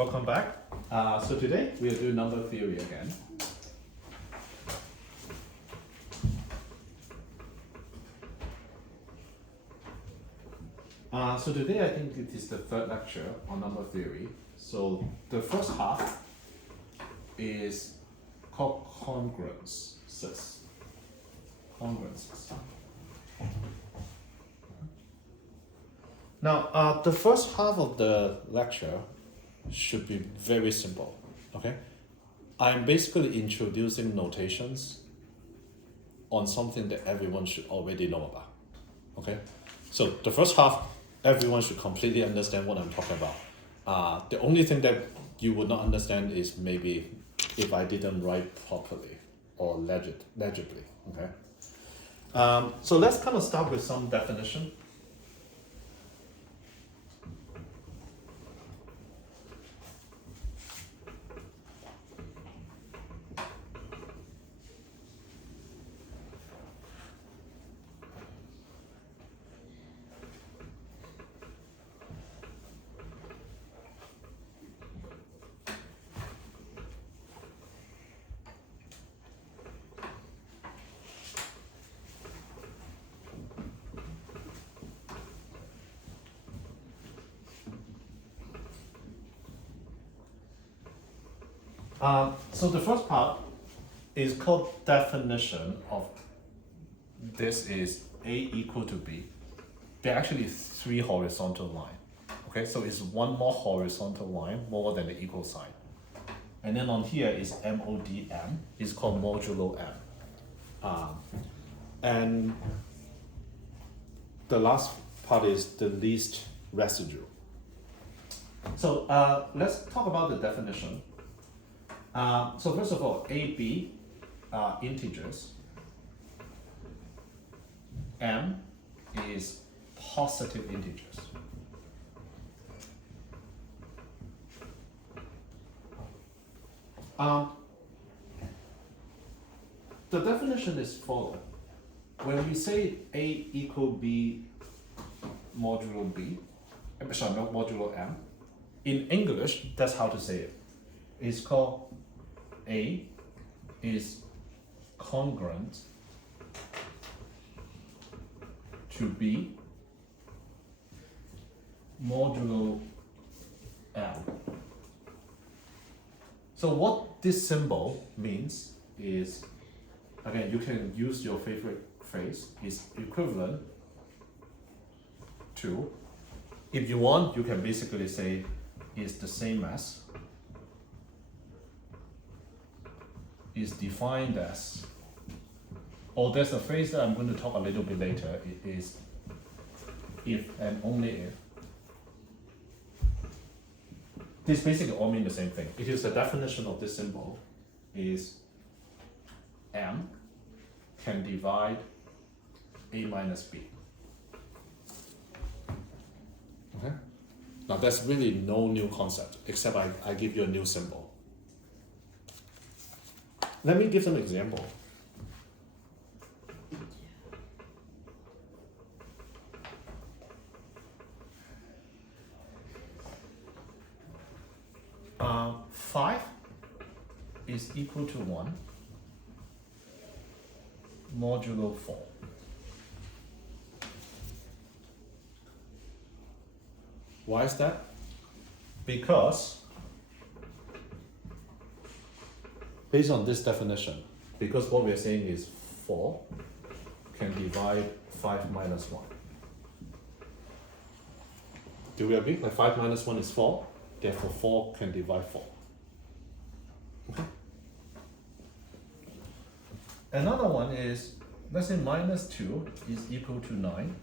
Welcome back. So today we'll do number theory again. So today I think it is the third lecture on number theory. So the first half is called congruences. Now, the first half of the lecture should be very simple, okay? I'm basically introducing notations on something that everyone should already know about, okay? So the first half, everyone should completely understand what I'm talking about. The only thing that you would not understand is maybe if I didn't write properly or legibly, okay? So let's kind of start with some definition. So the first part is called definition of this is A equal to B. There are actually three horizontal lines. Okay, so it's one more horizontal line more than the equal sign. And then on here is MODM, it's called modulo M. And the last part is the least residue. So let's talk about the definition. So first of all, A, B are integers. M is positive integers. The definition is follow. When we say A equal B modulo B, sorry, not modulo M, in English, that's how to say it. It's called A is congruent to B modulo M. So what this symbol means is, again, you can use your favorite phrase, is equivalent to, if you want, you can basically say is the same as, is defined as, or there's a phrase that I'm going to talk a little bit later, it is if and only if. This basically all mean the same thing. It is the definition of this symbol is M can divide A minus B. Okay? Now that's really no new concept, except I give you a new symbol. Let me give some example. Five is equal to 1 modulo 4. Why is that? Because based on this definition, because what we are saying is 4 can divide 5 minus 1. Do we agree? Like 5 minus 1 is 4, therefore 4 can divide 4. Okay. Another one is, let's say minus 2 is equal to 9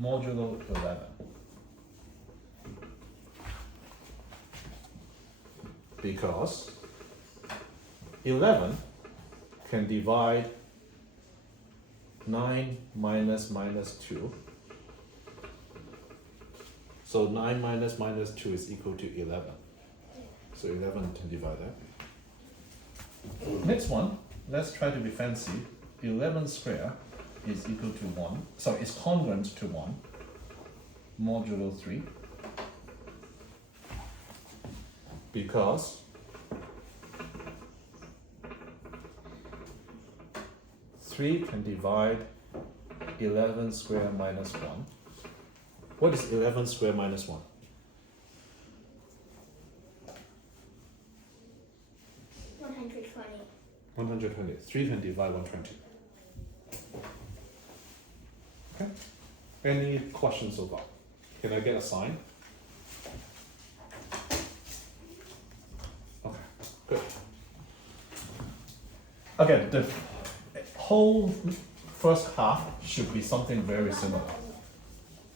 modulo 11. Because 11 can divide 9 minus 2. So 9 minus 2 is equal to 11. So 11 can divide that. Next one, let's try to be fancy. 11 square is equal to 1. So it's congruent to 1 modulo 3. because 3 can divide 11 squared minus 1. What is 11 squared minus 1? 120. 120. 3 can divide 120. Okay. Any questions so far? Can I get a sign? Okay, good. Again, the whole first half should be something very similar.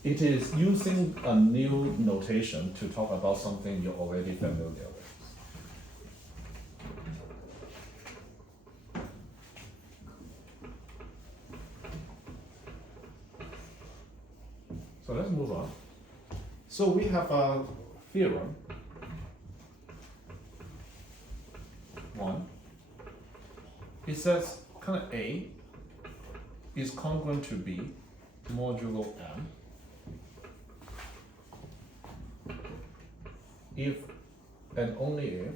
It is using a new notation to talk about something you're already familiar with. So let's move on. So we have a theorem. 1. It says kind of A is congruent to B modulo M if and only if,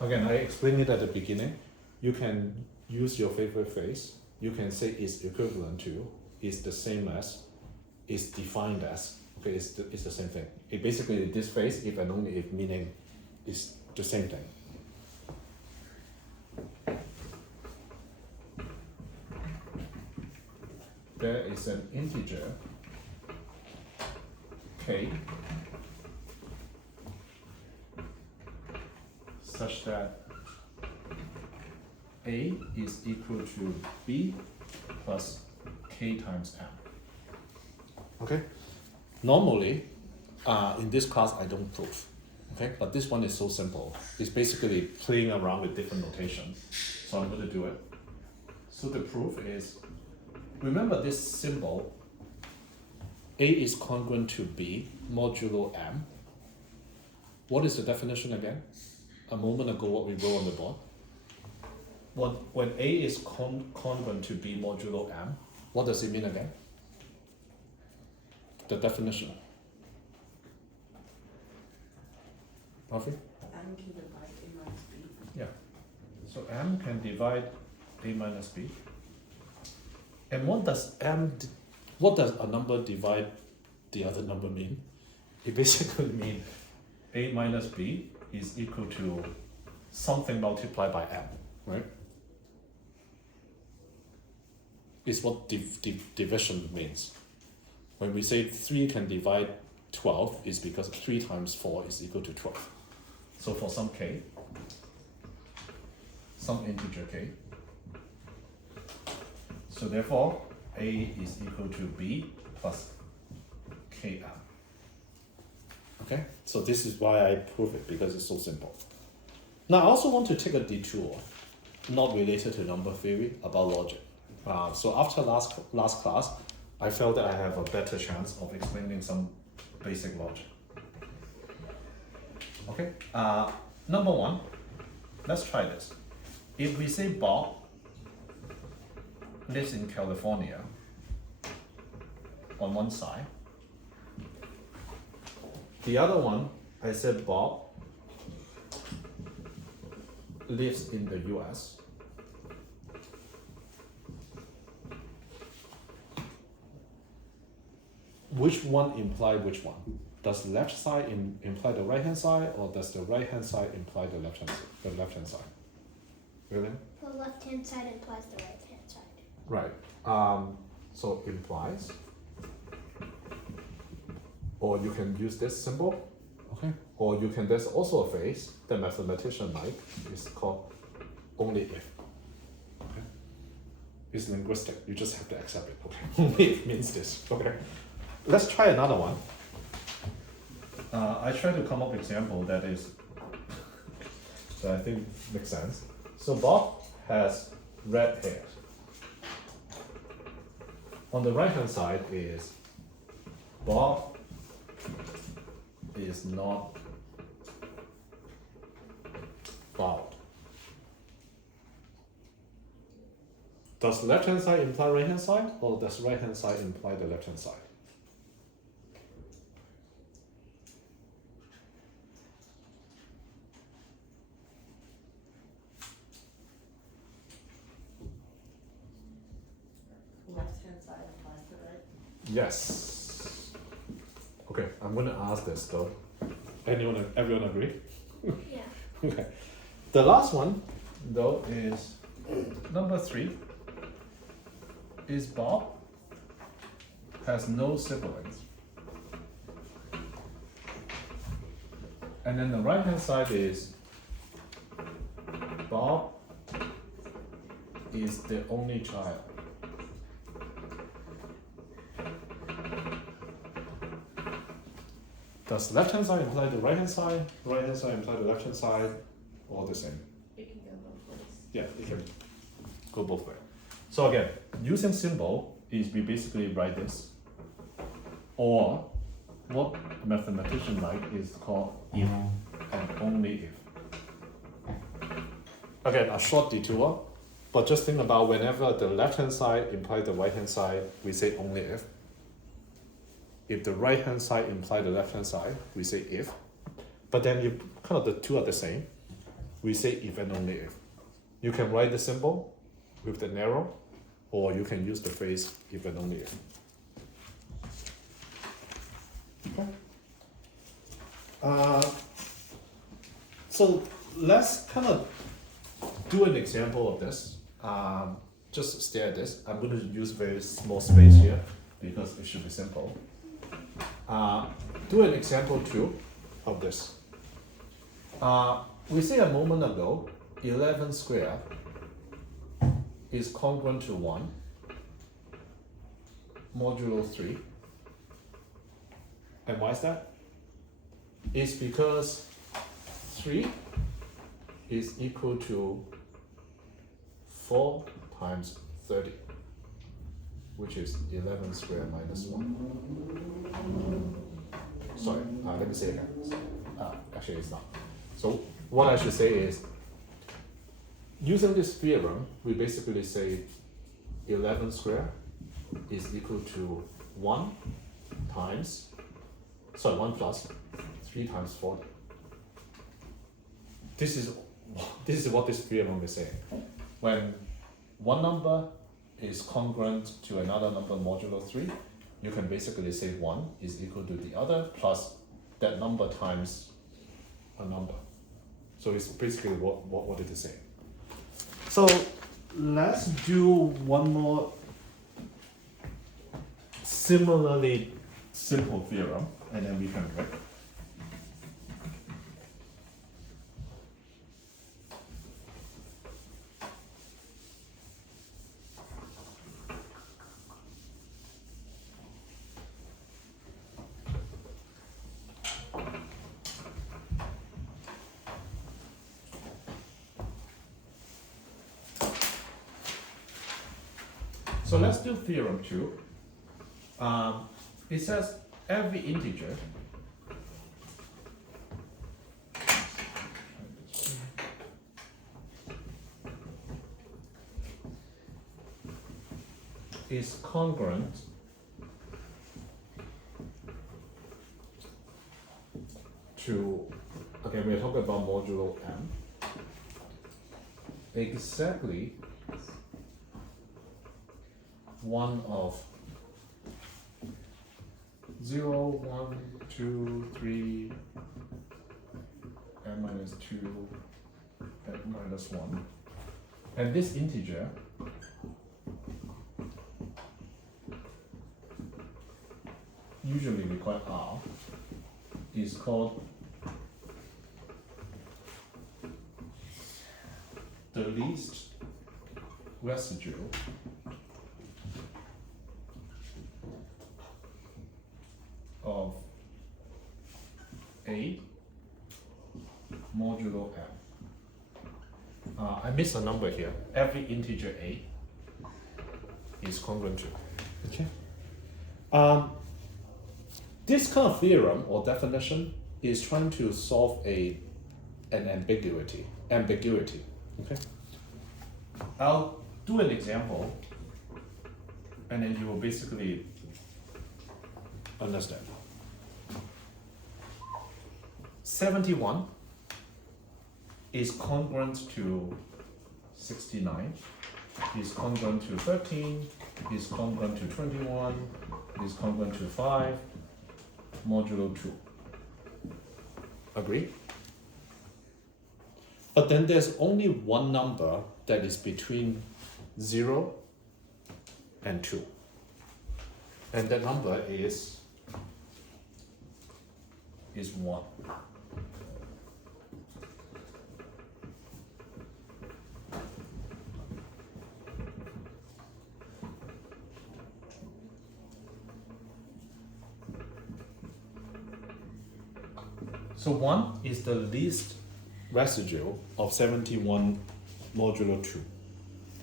again, I explained it at the beginning, you can use your favorite phrase. You can say is equivalent to, is the same as, is defined as. Okay, it's the same thing. It basically, this phrase, if and only if, meaning is the same thing. There is an integer k such that A is equal to B plus k times m. Okay? Normally, in this class, I don't prove. Okay? But this one is so simple. It's basically playing around with different notation. So I'm going to do it. So the proof is, remember this symbol, A is congruent to B modulo M. What is the definition again? A moment ago, what we wrote on the board. When A is congruent to B modulo M, what does it mean again? The definition. Alfie? M can divide A minus B. Yeah. So M can divide A minus B. And what does a number divide the other number mean? It basically means A minus B is equal to something multiplied by M, right? Is what division means. When we say 3 can divide 12, is because 3 times 4 is equal to 12. So for some k, some integer k, so therefore A is equal to B plus km. Okay, so this is why I prove it, because it's so simple. Now I also want to take a detour, not related to number theory, about logic. So after last class, I felt that I have a better chance of explaining some basic logic. Okay, number one, let's try this. If we say Bob lives in California on one side, the other one, I said Bob lives in the US. Which one imply which one? Does the left side imply the right hand side, or does the right hand side imply the left hand side? Really? The left hand side implies the right hand side. Right. So implies. Or you can use this symbol. Okay. Or you can, there's also a phrase that mathematician like, is called only if. Okay. It's linguistic. You just have to accept it. Okay. Only if means this. Okay. Let's try another one. I try to come up with an example that is that I think makes sense. So Bob has red hair. On the right hand side is Bob is not bald. Does left hand side imply right hand side, or does right hand side imply the left hand side? side applies to right. Yes. Okay, I'm gonna ask this though. Everyone agree? Yeah. Okay. The last one though is number 3. Is Bob has no siblings. And then the right hand side is Bob is the only child. Does left hand side imply the right hand side? Right hand side imply the left hand side? Or the same? It can go both ways. Yeah, it can go both ways. So again, using symbol is we basically write this. Or what mathematician like is called if and only if. Again, a short detour, but just think about whenever the left hand side implies the right hand side, we say only if. If the right hand side implies the left hand side, we say if. But then you kind of the two are the same. We say if and only if. You can write the symbol with the arrow, or you can use the phrase if and only if. Okay. So let's kind of do an example of this. Just stare at this. I'm going to use very small space here because it should be simple. Do an example 2 of this. We said a moment ago, 11 squared is congruent to 1 modulo 3. And why is that? It's because 3 is equal to 4 times 30, which is 11 squared minus 1. Sorry, let me say it again. Actually, it's not. So what I should say is, using this theorem, we basically say 11 squared is equal to 1 plus 3 times 40. This is what this theorem is saying. When one number is congruent to another number modulo 3, you can basically say 1 is equal to the other plus that number times a number. So it's basically what it is saying. So let's do one more similarly simple theorem, and then we can break. So let's do theorem 2. It says every integer is congruent to, okay, we're talking about modulo m, exactly one of 0, 1, 2, 3, n minus 2, n minus 1. And this integer usually we call r is called the least residue of a modulo m. I missed a number here. Every integer a is congruent to. Okay. This kind of theorem or definition is trying to solve an ambiguity. Okay. I'll do an example, and then you will basically understand. 71 is congruent to 69, is congruent to 13, is congruent to 21, is congruent to 5, modulo 2. Agree? But then there's only one number that is between 0 and 2. And that number is 1. So 1 is the least residue of 71 modulo 2.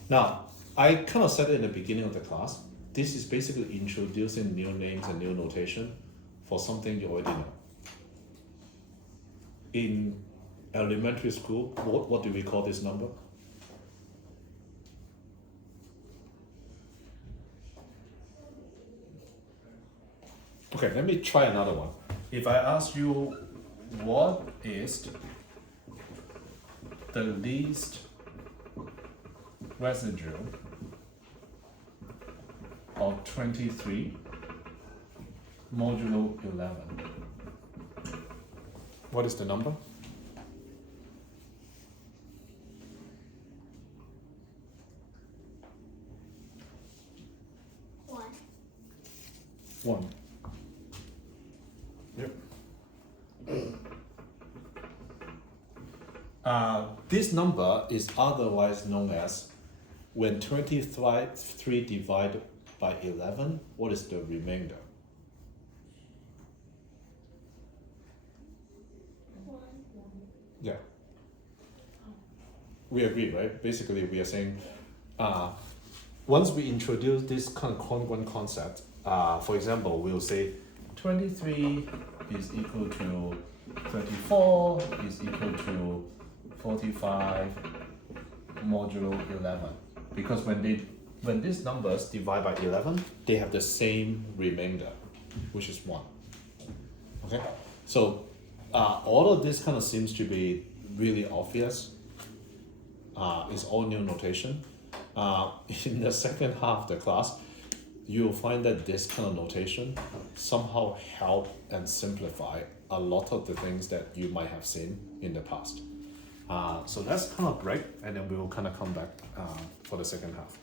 Now, I kind of said it in the beginning of the class. This is basically introducing new names and new notation for something you already know. In elementary school, what do we call this number? Okay, let me try another one. If I ask you, what is the least residue of 23 modulo 11? What is the number? 1. Yep. This number is otherwise known as when 23 divided by 11, what is the remainder? 1. Yeah. We agree, right? Basically, we are saying once we introduce this kind of congruent concept, for example, we'll say 23 is equal to 34 is equal to 45 modulo 11. Because when these numbers divide by 11, they have the same remainder, which is 1. Okay? So all of this kind of seems to be really obvious. It's all new notation. In the second half of the class, you'll find that this kind of notation somehow help and simplify a lot of the things that you might have seen in the past. So let's kind of break, and then we will kind of come back for the second half.